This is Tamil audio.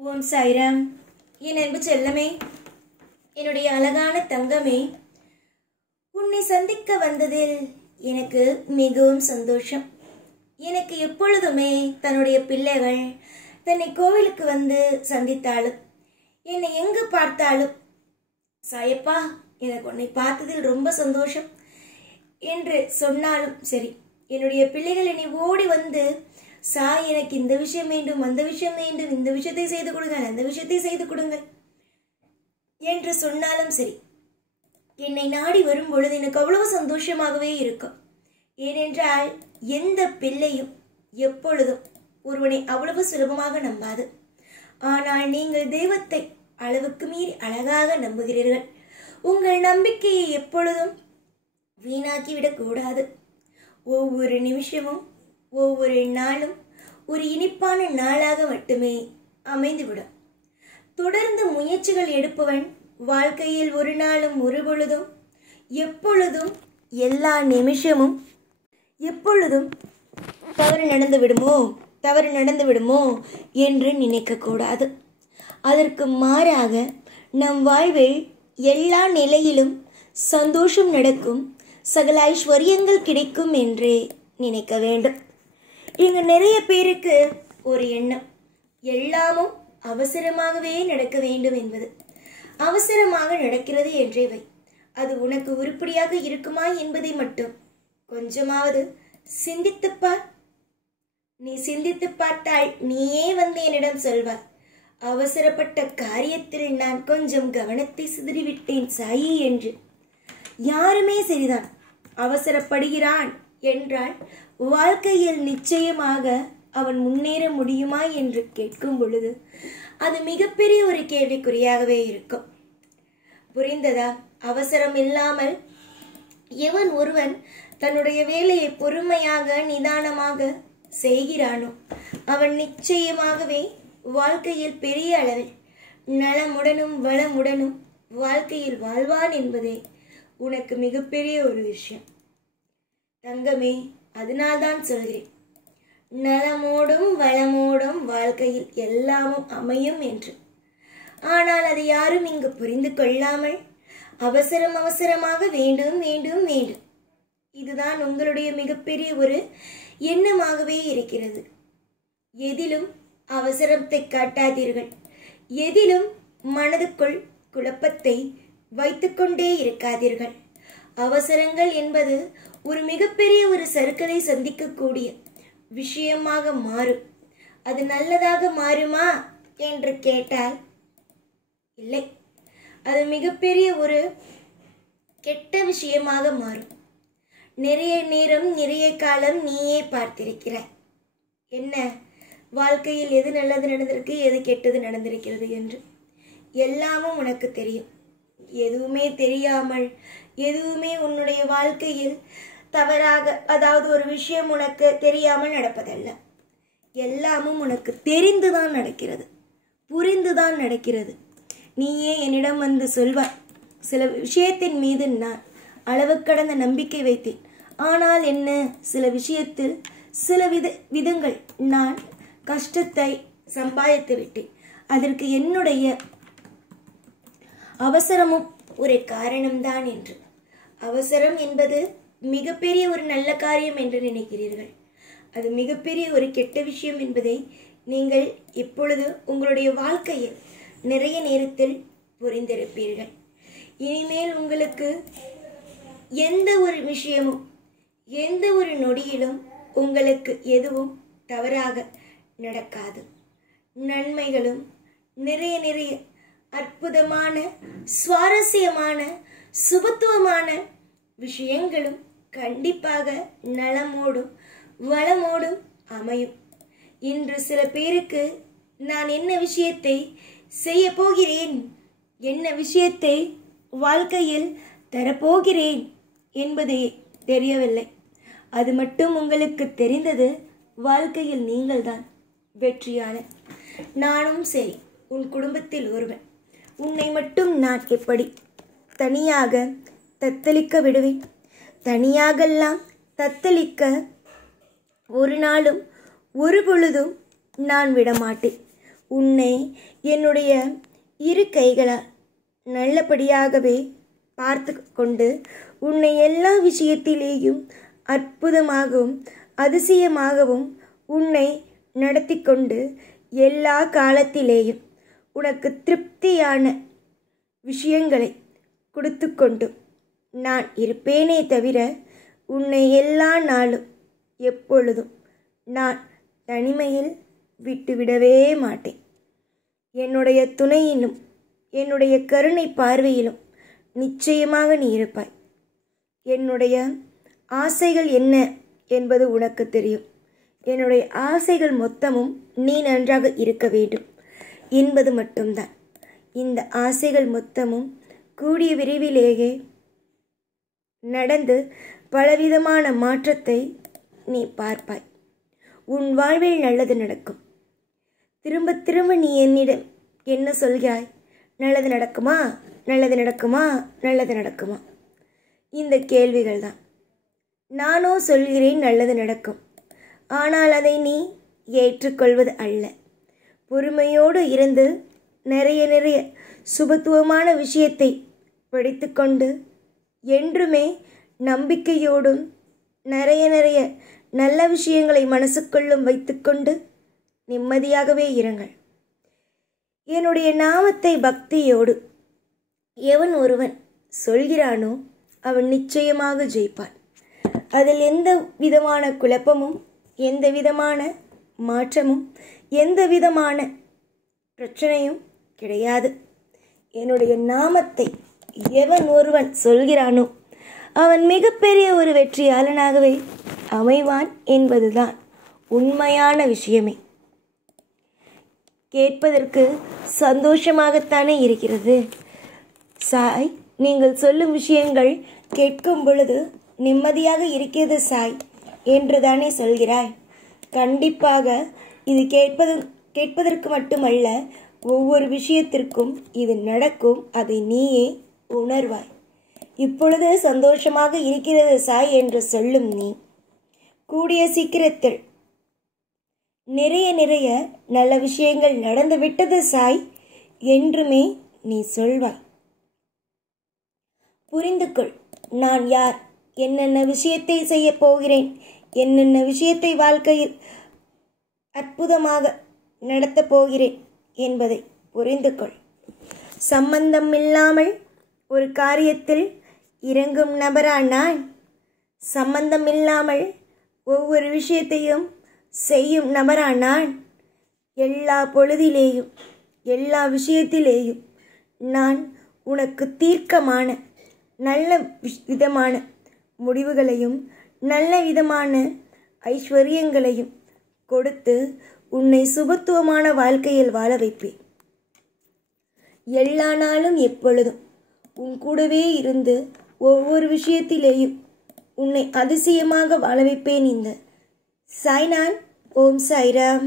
ஓம் சாய்ராம். என் அன்பு செல்லமே, என்னுடைய அழகான தங்கமே, உன்னை சந்திக்க வந்ததில் எனக்கு மிகவும் சந்தோஷம். எனக்கு எப்பொழுதுமே தன்னுடைய பிள்ளைகள் தன்னை கோவிலுக்கு வந்து சந்தித்தாலும், என்னை எங்கு பார்த்தாலும், சாயப்பா எனக்கு உன்னை பார்த்ததில் ரொம்ப சந்தோஷம் என்று சொன்னாலும் சரி, என்னுடைய பிள்ளைகள் என்னை ஓடி வந்து, சாய் எனக்கு இந்த விஷயம் வேண்டும், அந்த விஷயம் வேண்டும், இந்த விஷயத்தை செய்து கொடுங்கள், அந்த விஷயத்தை செய்து கொடுங்கள் என்று சொன்னாலும் சரி, என்னை நாடி வரும் பொழுது எனக்கு அவ்வளவு சந்தோஷமாகவே இருக்கும். ஏனென்றால் எந்த பிள்ளையும் எப்பொழுதும் ஒருவனை அவ்வளவு சுலபமாக நம்பாது. ஆனால் நீங்கள் தெய்வத்தை அளவுக்கு மீறி அழகாக நம்புகிறீர்கள். உங்கள் நம்பிக்கையை எப்பொழுதும் வீணாக்கிவிடக் கூடாது. ஒவ்வொரு நிமிஷமும் ஒவ்வொரு நாளும் ஒரு இனிப்பான நாளாக மட்டுமே அமைந்துவிடும். தொடர்ந்து முயற்சிகள் எடுப்பவன் வாழ்க்கையில் ஒரு நாளும் ஒரு பொழுதும் எப்பொழுதும் எல்லா நிமிஷமும் எப்பொழுதும் தவறு நடந்து விடுமோ என்று நினைக்கக்கூடாது. அதற்கு மாறாக நம் வாழ்வில் எல்லா நிலையிலும் சந்தோஷம் நடக்கும், சகல ஐஸ்வர்யங்கள் கிடைக்கும் என்றே நினைக்க வேண்டும். இங்கு நிறைய பேருக்கு ஒரு எண்ணம், எல்லாமும் அவசரமாகவே நடக்க வேண்டும் என்பது. அவசரமாக நடக்கிறது என்றே வை, அது உனக்கு உருப்படியாக இருக்குமா என்பதை மட்டும் கொஞ்சமாவது சிந்தித்துப்பார். நீ சிந்தித்து பார்த்தால் நீயே வந்து என்னிடம் சொல்வார், அவசரப்பட்ட காரியத்தில் நான் கொஞ்சம் கவனத்தை சிதறிவிட்டேன் சாயி என்று. யாருமே சரிதான், அவசரப்படுகிறான் என்றால் வாழ்க்கையில் நிச்சயமாக அவன் முன்னேற முடியுமா என்று கேட்கும் பொழுது அது மிகப்பெரிய ஒரு கேள்விக்குறியாகவே இருக்கும். புரிந்ததா? அவசரம் இல்லாமல் எவன் ஒருவன் தன்னுடைய வேலையை பொறுமையாக நிதானமாக செய்கிறானோ அவன் நிச்சயமாகவே வாழ்க்கையில் பெரிய அளவில் நலமுடனும் வளமுடனும் வாழ்க்கையில் வாழ்வான் என்பதே உனக்கு மிகப்பெரிய ஒரு விஷயம் தங்கமே. அதனால்தான் சொல்கிறேன், நலமோடும் வளமோடும் வாழ்க்கையில் எல்லாமும் அமையும் என்று. ஆனால் அதை யாரும் இங்கு புரிந்து கொள்ளாமல் அவசரமாக வேண்டும் வேண்டும் வேண்டும், இதுதான் உங்களுடைய மிகப்பெரிய ஒரு எண்ணமாகவே இருக்கிறது. எதிலும் அவசரத்தை காட்டாதீர்கள், எதிலும் மனதுக்குள் குழப்பத்தை வைத்துக்கொண்டே இருக்காதீர்கள். அவசரங்கள் என்பது ஒரு மிகப்பெரிய ஒரு சறுக்கலை சந்திக்கக்கூடிய விஷயமாக மாறும். அது நல்லதாக மாறுமா என்று கேட்டால் இல்லை, அது மிகப்பெரிய ஒரு கெட்ட விஷயமாக மாறும். நிறைய நேரம் நிறைய காலம் நீயே பார்த்திருக்கிறாய், என்ன வாழ்க்கையில் எது நல்லது நடந்திருக்கு, எது கெட்டது நடந்திருக்கிறது என்று எல்லாமும் உனக்கு தெரியும். எதுவுமே தெரியாமல், எதுவுமே உன்னுடைய வாழ்க்கையில் தவறாக, அதாவது ஒரு விஷயம் உனக்கு தெரியாமல் நடப்பதல்ல, எல்லாமும் உனக்கு தெரிந்துதான் நடக்கிறது, புரிந்துதான் நடக்கிறது. நீயே என்னிடம் வந்து சொல்வாய், சில விஷயத்தின் மீது நான் அளவு கடந்த நம்பிக்கை வைத்தேன், ஆனால் என்ன, சில விஷயத்தில் சில விதங்கள் நான் கஷ்டத்தை சம்பாதித்து விட்டேன், அதற்கு என்னுடைய அவசரமும் ஒரு காரணம்தான் என்று. அவசரம் என்பது மிகப்பெரிய ஒரு நல்ல காரியம் என்று நினைக்கிறீர்கள், அது மிகப்பெரிய ஒரு கெட்ட விஷயம் என்பதை நீங்கள் இப்பொழுது உங்களுடைய வாழ்க்கையில் நிறைய நேரத்தில் புரிந்திருப்பீர்கள். இனிமேல் உங்களுக்கு எந்த ஒரு விஷயமும் எந்த ஒரு நொடியிலும் உங்களுக்கு எதுவும் தவறாக நடக்காது. நன்மைகளும் நிறைய நிறைய அற்புதமான சுவாரஸ்யமான சுபத்துவமான விஷயங்களும் கண்டிப்பாக நலமோடும் வளமோடும் அமையும். இன்று சில பேருக்கு நான் என்ன விஷயத்தை செய்ய போகிறேன், என்ன விஷயத்தை வாழ்க்கையில் தரப்போகிறேன் என்பதே தெரியவில்லை. அது மட்டும் உங்களுக்கு தெரிந்தது, வாழ்க்கையில் நீங்கள்தான் வெற்றியாளர். நானும் சரி, உன் குடும்பத்தில் ஒருவன். உன்னை மட்டும் நான் எப்படி தனியாக தத்தளிக்க விடுவேன்? தனியாகெல்லாம் தத்தளிக்க ஒரு நாளும் ஒரு பொழுதும் நான் விடமாட்டேன். உன்னை என்னுடைய இரு கைகளால் நல்லபடியாகவே பார்த்து கொண்டு உன்னை எல்லா விஷயத்திலேயும் அற்புதமாகவும் அதிசயமாகவும் உன்னை நடத்தி கொண்டு எல்லா காலத்திலேயும் உனக்கு திருப்தியான விஷயங்களை கொடுத்து கொண்டும் நான் இருப்பேனே தவிர உன்னை எல்லா நாளும் எப்பொழுதும் நான் தனிமையில் விட்டுவிடவே மாட்டேன். என்னுடைய துணையிலும் என்னுடைய கருணை பார்வையிலும் நிச்சயமாக நீ இருப்பாய். என்னுடைய ஆசைகள் என்ன என்பது உனக்கு தெரியும். என்னுடைய ஆசைகள் மொத்தமும் நீ நன்றாக இருக்க வேண்டும் என்பது மட்டும்தான். இந்த ஆசைகள் மொத்தமும் கூடிய விரைவிலேயே நடந்து பலவிதமான மாற்றத்தை நீ பார்ப்பாய். உன் வாழ்வில் நல்லது நடக்கும். திரும்ப திரும்ப நீ என்னிடம் என்ன சொல்கிறாய்? நல்லது நடக்குமா, நல்லது நடக்குமா, நல்லது நடக்குமா? இந்த கேள்விகள் தான். நானோ சொல்கிறேன் நல்லது நடக்கும். ஆனால் அதை நீ ஏற்றுக்கொள்வது அல்ல. பொறுமையோடு இருந்து நிறைய சுபத்துவமான விஷயத்தை படித்துக்கொண்டு என்றுமே நம்பிக்கையோடும் நிறைய நல்ல விஷயங்களை மனசுக்குள்ளும் வைத்துக்கொண்டு நிம்மதியாகவே இருங்கள். என்னுடைய நாமத்தை பக்தியோடு எவன் ஒருவன் சொல்கிறானோ அவன் நிச்சயமாக ஜெயிப்பான். அதில் எந்த விதமான குழப்பமும் எந்த விதமான மாற்றமும் எந்த விதமான பிரச்சனையும் கிடையாது. என்னுடைய நாமத்தை எவன் ஒருவன் சொல்கிறானோ அவன் மிகப்பெரிய ஒரு வெற்றியாளனாகவே அமைவான் என்பதுதான் உண்மையான விஷயமே. கேட்பதற்கு சந்தோஷமாகத்தானே இருக்கிறது. சாய், நீங்கள் சொல்லும் விஷயங்கள் கேட்கும் பொழுது நிம்மதியாக இருக்கிறது சாய் என்று தானே சொல்கிறாய். கண்டிப்பாக இது கேட்பதற்கு மட்டுமல்ல, ஒவ்வொரு விஷயத்திற்கும் இது நடக்கும். அதை நீயே உணர்வாய். இப்பொழுது சந்தோஷமாக இருக்கிறது சாய் என்று சொல்லும் நீ கூடிய சீக்கிரத்தில் நிறைய நல்ல விஷயங்கள் நடந்துவிட்டது சாய் என்றுமே நீ சொல்வாய். புரிந்து கொள், நான் யார், என்னென்ன விஷயத்தை செய்ய போகிறேன், என்னென்ன விஷயத்தை வாழ்க்கையில் அற்புதமாக நடத்தப் போகிறேன் என்பதை புரிந்து கொள். சம்பந்தம் இல்லாமல் ஒரு காரியத்தில் இறங்கும் நபரா நான்? சம்பந்தம் இல்லாமல் ஒவ்வொரு விஷயத்தையும் செய்யும் நபரா நான்? எல்லா பொழுதிலேயும் எல்லா விஷயத்திலேயும் நான் உனக்கு தீர்க்கமான நல்ல விதமான முடிவுகளையும் நல்ல விதமான ஐஸ்வர்யங்களையும் கொடுத்து உன்னை சுபத்துவமான வாழ்க்கையில் வாழ வைப்பேன். எல்லா நாளும் எப்பொழுதும் உன் கூடவே இருந்து ஒவ்வொரு விஷயத்திலேயும் உன்னை அதிசயமாக வாழ வைப்பேன். இந்த சாய்நான். ஓம் சாய்ராம்.